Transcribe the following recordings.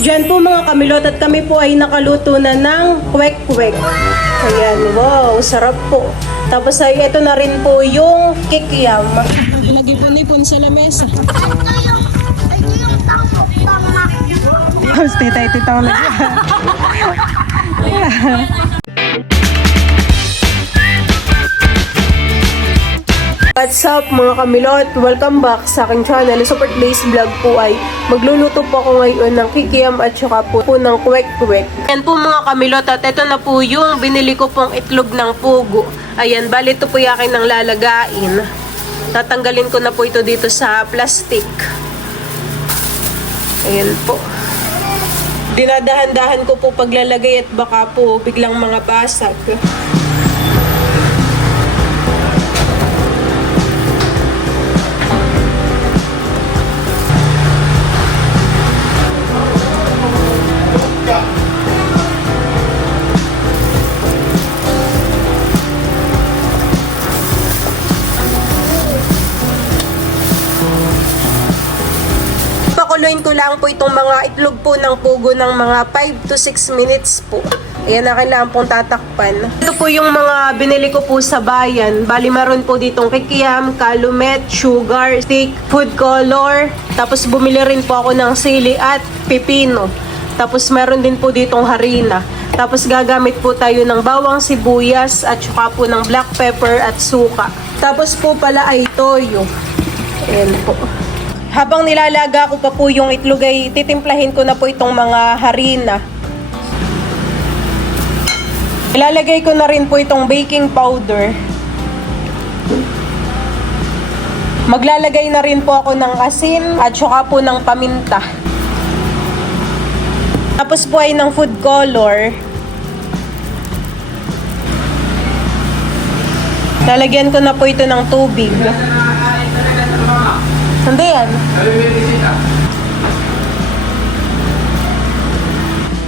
Diyan po mga kamilot at kami po ay nakaluto na ng kwek-kwek. Ayan, wow, sarap po. Tapos ay ito na rin po yung kikiam. Nag-ipon-ipon sa lamesa. Tapos tita ulit. What's up mga kamilot? Welcome back sa aking channel. Support Blaze Vlog po ay magluluto po ako ngayon ng kikiam at saka po ng kwek-kwek. Ayan po mga kamilot at ito na po yung binili ko pong itlog ng pugo. Ayan, bali ito po yung akin ng lalagain. Tatanggalin ko na po ito dito sa plastic. Ayan po. Dinadahan-dahan ko po paglalagay at baka po biglang mga basag. Pakuluin ko lang po itong mga itlog po ng pugo ng mga 5 to 6 minutes po. Ayan na kailangan pong tatakpan. Ito po yung mga binili ko po sa bayan. Bali meron po ditong kikiam, calumet, sugar, stick, food color. Tapos bumili rin po ako ng sili at pipino. Tapos meron din po ditong harina. Tapos gagamit po tayo ng bawang sibuyas at saka po ng black pepper at suka. Tapos po pala ay toyo. Ayan po. Habang nilalaga ko pa po yung itlog ay titimplahin ko na po itong mga harina. Ilalagay ko na rin po itong baking powder. Maglalagay na rin po ako ng asin at saka po ng paminta. Tapos po ay ng food color. Lalagyan ko na po ito ng tubig. Hindi yan.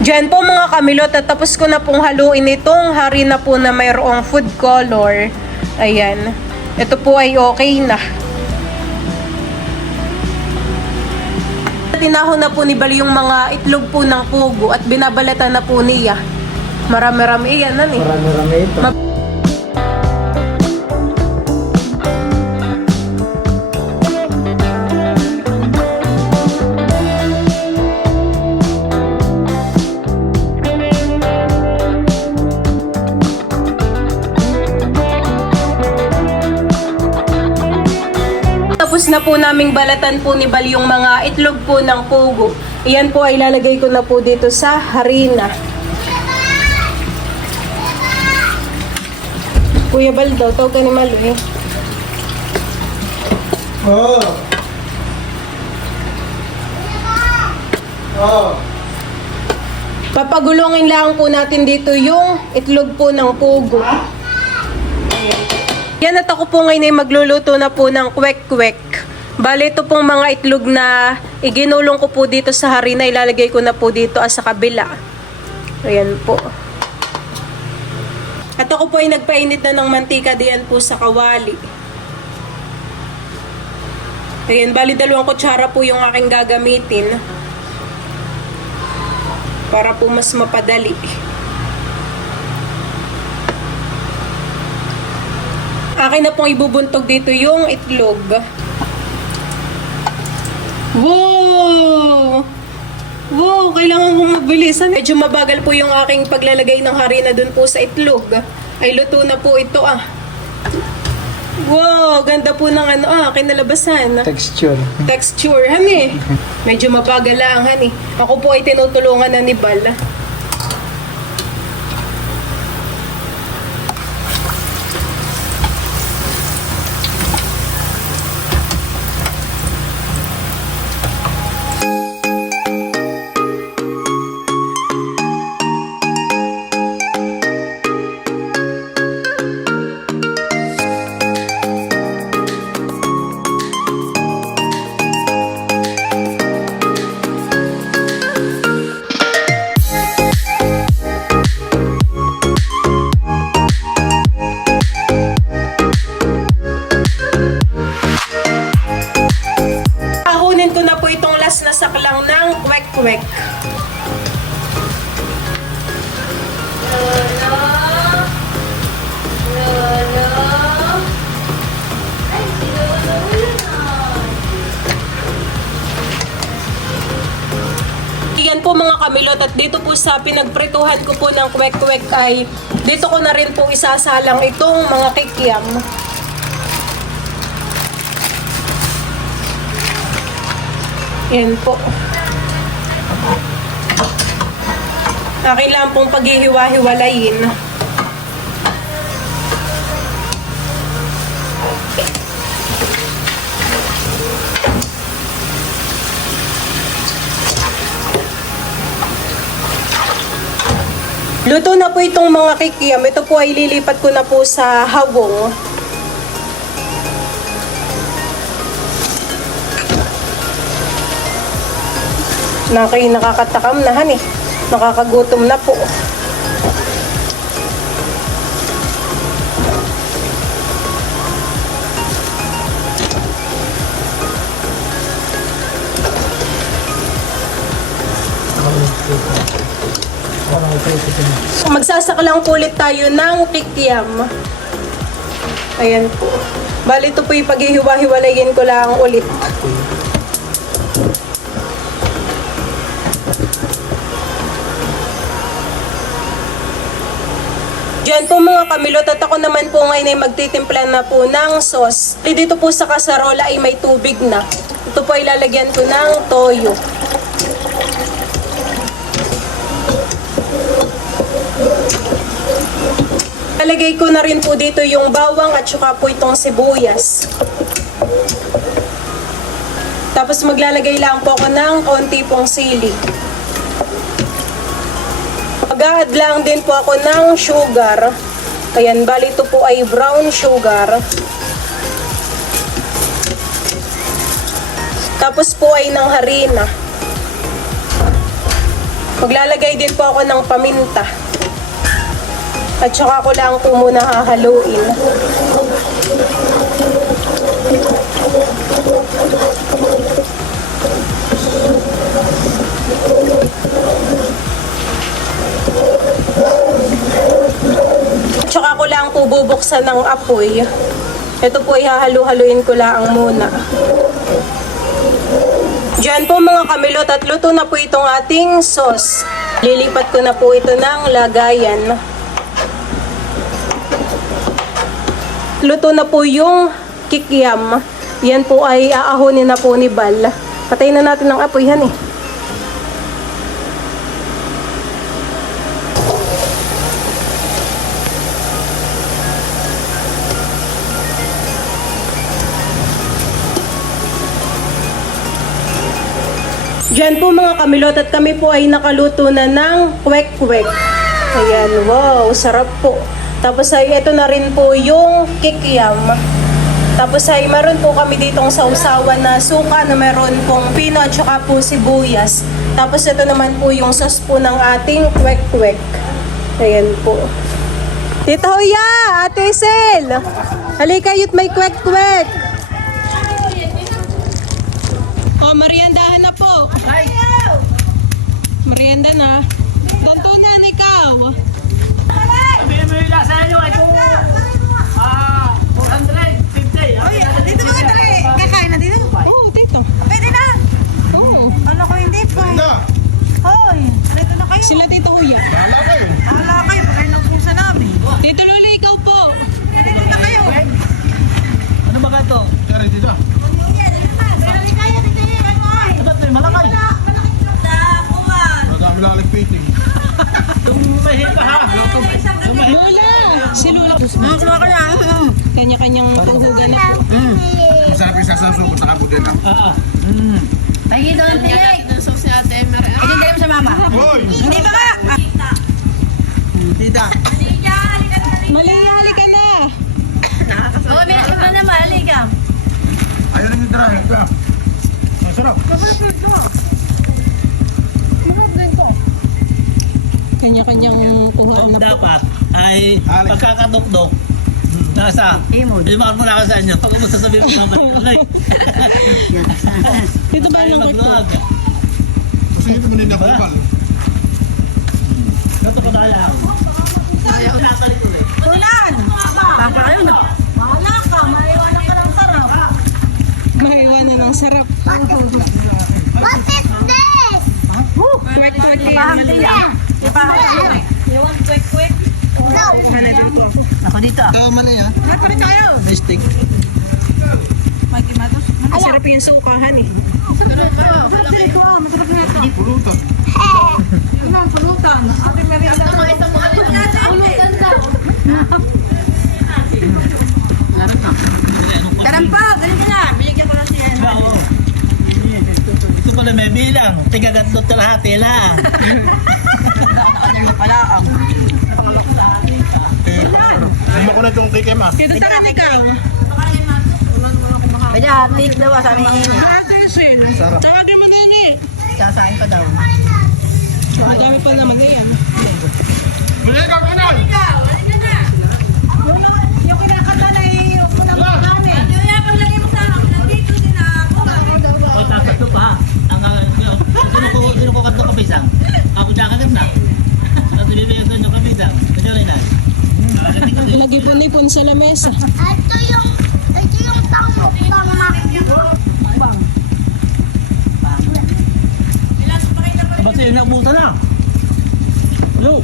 Diyan po mga kamilot at tapos ko na pong haluin itong harina po na mayroong food color. Ayan. Ito po ay okay na. Tinahon na po ni Bali yung mga itlog po ng pugo at binabalatan na po niya. Marami-rami yan. Marami-rami ito. Tapos na po naming balatan po ni Bal yung mga itlog po ng pugo. Iyan po ay lalagay ko na po dito sa harina. Kuya Bal daw, tawag ka ni Malu eh. Oh. Oh. Papagulungin lang po natin dito yung itlog po ng pugo. Yan at ako po ngayon ay magluluto na po ng kwek-kwek. Bale ito pong mga itlog na iginulong ko po dito sa harina, ilalagay ko na po dito sa kabila. Ayan po. At ako po ay nagpainit na ng mantika diyan po sa kawali. Ayan, bali 2 kutsara po yung aking gagamitin. Para po mas mapadali. Akin na pong ibubuntog dito yung itlog. Wow! Wow! Kailangan kong magbilisan. Medyo mabagal po yung aking paglalagay ng harina dun po sa itlog. Ay, luto na po ito ah. Wow! Ganda po ng kinalabasan. Texture. Texture, hani. Medyo mabagal lang, hani. Ako po ay tinutulungan na ni Bal. Yan po mga kamilot, at dito po sa pinagprituhan ko po ng kwek-kwek ay dito ko na rin po isasalang itong mga kikiam. Yan po. Akin lang pong paghihiwa-hiwalayin. Luto na po itong mga kikiam. Ito po ay lilipat ko na po sa hawong. Nakakatakam na han eh. Nakakagutom na po. Magsasakalang po ulit tayo ng kikiam. Ayan po. Bali ito po yung paghihiwa-hiwalayin ko lang ulit. Diyan po mga kamilot, at ako naman po ngayon ay magtitimpla na po ng sauce. Dito po sa kasarola ay may tubig na. Ito po ay lalagyan ko ng toyo. Lalagay ko na rin po dito yung bawang at saka po itong sibuyas. Tapos maglalagay lang po ako ng konti pong sili. Mag-add lang din po ako ng sugar. Ayan, bali ito po ay brown sugar. Tapos po ay ng harina. Maglalagay din po ako ng paminta. At saka ko lang po muna hahaluin. At saka ko lang po bubuksan ng apoy. Ito po ay hahalu-haluin ko lang muna. Diyan po mga kamilot, at luto na po itong ating sauce. Lilipat ko na po ito ng lagayan. Luto na po yung kikiam. Yan po ay aahonin na po ni Bal. Patayin na natin ang apoy yan eh. Diyan po mga kamilot, at kami po ay nakaluto na ng kwek-kwek. Ayan, wow, sarap po. Tapos ay ito na rin po yung kikiam. Tapos ay meron po kami ditong sausawan na suka na meron pong pino at saka po sibuyas. Tapos ito naman po yung sauce po ng ating kwek-kwek. Ayan po. Tita Hoya, Ate Sel, halika yut may kwek-kwek. Oh, meriendahan na po. Merienda na. Dantunan ikaw. Sabihin mo yung lasa nyo, ito 450. Oy, dito ba ka kakain na dito? Oo, dito. Pwede na. Oo. Ano ko hindi pa? Hoy, dito na kayo. Sila Tita Hoya. Hala kayo, pagkain ng pusa namin. Tito Lola, ikaw po. Dito na kayo. Ano ba ka ito? Dali kayo, dito yun. Ito ba ito? Malakay. Madami laligpiting. Tumahin ka ha. Lola, si Lola. Kuma ka na. Kanya-kanyang tuhugan na po. Masarap yung sasaso, punta ka po din ah. Pagi doon, tilig. Ibigay mo sa mama. Hoy! Hindi ba ka? Tita. Malia, halika na. Oo, binasok na naman. Halika. Ayaw na yung tirahin ka. Masarap. Kanya-kanyang tuhugan na po. Dapat ay Alex. pagkakadok-dok. Nasa. Imod. Limakan mo na ako sa inyo. Pag mo sasabihin mo naman. Dito ba Ayaw yung kwek-kwek? magluwag. Kasi ito mo din na kupal. Ito pa daya. Nakakalit ulit. Baka kayo na. Maiwanan ng sarap. What is this? Bahang tiya. No. Ako dito. Mystic. Masarap yung sukahan eh. Pulutan. Karan pa, galing ka na. Binigyan ko lang siya. Oo. Ito pala may bilang. Tiga-gatlot kalahati lang. Lima ko na itong tikim ah. Dito tayo ikaw. Kaya, take daw sa amin. Sarap. Tawagin mo na eh. Sasain pa daw. Madami pa naman eh yan. Bili ka kanal! Yung kinakanta na yung O, tatlo pa. Sino ko kanto kapisang? Ako dyan kagad na. At ibibigyan ko nyo kapisang. Kanyari na. nag-ipon-ipon sa lamesa. Ito yung tango. Ba't sa'yo nagbuta na? Hello?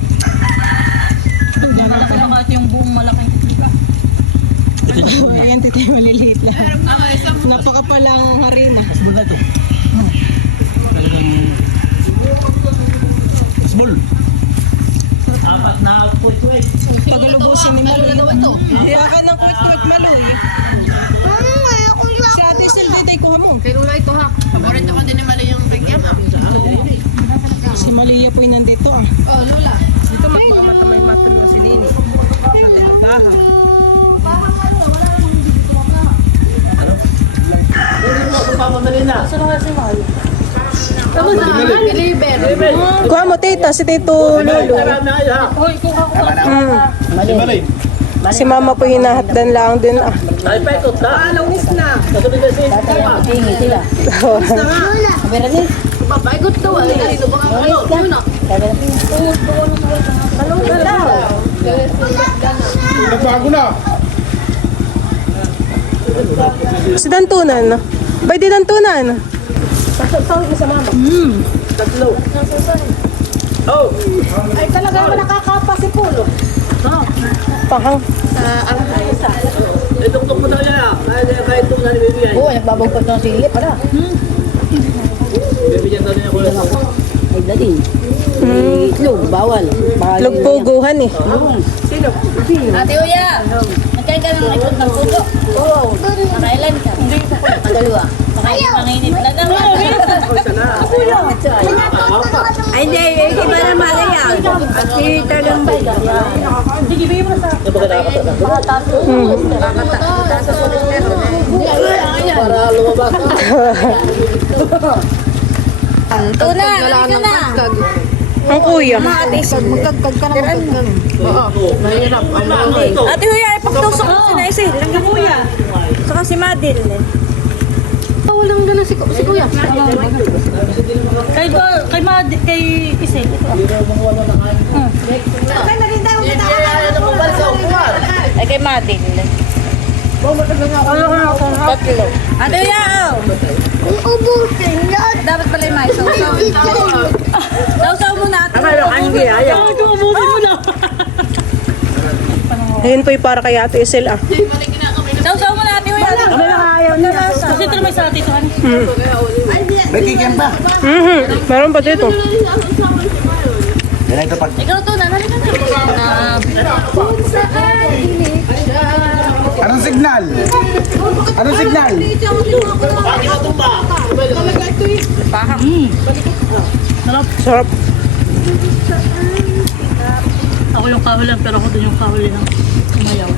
Malaki na kahit yung buong malaking Ito na. Oh, ayan, titi, maliliit lang. Napakapalang harina. Asbol na ito. Talagang... Asbol. Dapat na kwek-kwek. Paglubusin ni Maloy. Kaya ka ng kwek-kwek, Maloy. Si Ate Silvia, tayo kuha mo. Kay Lula ito ha. Paborito pa din ni Mali yung bigyan. Si Malia po yung nandito ah. Oh, Lula. Dito magmamatamay matulungan si Nini. Sa tinatahan. Papamalin na. Deliver. Kuha mo tita, si Tito Lolo. Marami kayo ha. Si Malay. Si Mama po hinahatdan lang din ah. Tayo pa ikot ha. Alawis na. Kasunod na siya. Tingi sila. Meron din. Papaigot daw. Dito ba nga? Ano na? Nagbago na. Si Dantunan. Bay di Dantunan. Tatlo. Oh. Pahang. Itong mo na yan ha. Kahit itong na nabibigyan. Oo, nagbabagpag ng silip. Ano? Bibigyan daw niya kulang. Ay, dali. Itlog, bawal. Lugpuguhan eh. Ate Uya, nagkain ka ng itlog ng puso? Oo. Nakailan ka? Dalawa. Panginit na naman. Ay, hindi. Iba na mali yan. Kasi talagang sige, bigay mo sa... Para lumabas. Tuna, halika na. Ang kuya. Magkagkag ka na magkagkag. Ate Huya, ipagtusok mo si Naisi. Langga Kuya. Saka si Madil. Walang ganun si Kuya. Kay Madil, kay Ise. Ay, kay Madil. Tatlo. Ate Huya, Ubusin yan. dapat pala yung mais. Sausaw mo na. Ayun po yung para kay Ate Isel ah. Sausaw mo na, Ate Huya. Kami lang ayaw niya. Kasi ito may sa tito. May kikim pa. Meron pa dito. Yan ito pag... Ikaw to, nanalik ka na. Anong signal? Anong signal? Bakit ito ba? Sarap. Ako yung kahulan, pero ako din yung kahuli ng kumayaw.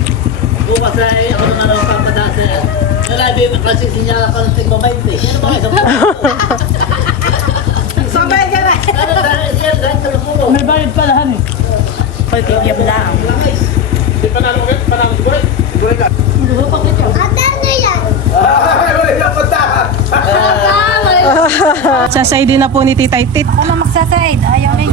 Bukas ay ako naman ang papadasa. Nalabi yung kasi sinyala ka ng tigma 20. Yan ba kayo? Sabay ka na! May bayad pala, han eh. Pagkikiyam lang. Ate, ano yan? Sasay din na po ni Titay Tit. Ano magsaside? Ayaw na yun.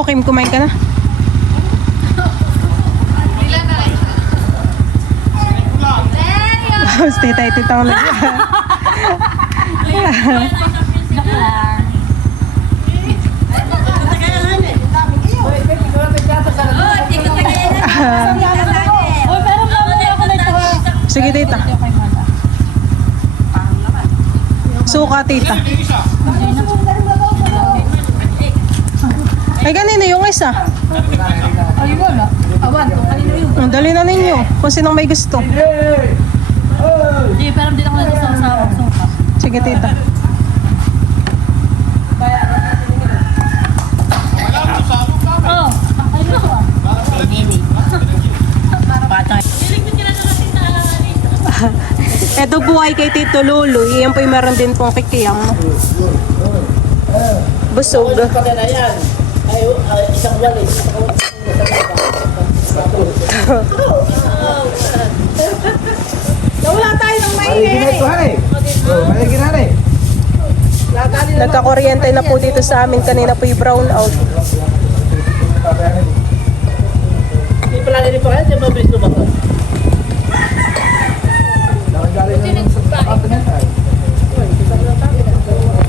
Ikaw, Kim, kumain ka na? Stay tayo titang nag Sige, tita. Suka, tita. Ay, ganito yung isa. Ay, wala. Awan, kung kanino yun. Ang dali na ninyo. Kung sinong may gusto. Hindi, pero hindi ako nagsasawa sa suka. Sige, tita. Oo, ay mo ah. Patay. Ito po ay kay Tito Lolo. Iyan po yung meron din pong kikiyam. Busog. Ay, ginagawa eh. Oh, ay, ginagawa eh. Nagkakuryente na po dito sa amin. Kanina po yung brown out. Hindi pala nila pa kaya, di ba best ba ito?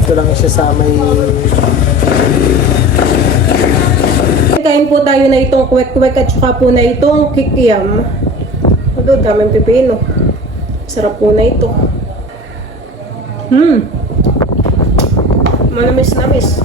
Ito lang siya sa may... Kain po tayo na itong kwek-kwek at saka po na itong kikiam. Ito, daming pipino. Sarap po na ito. Manamis-namis.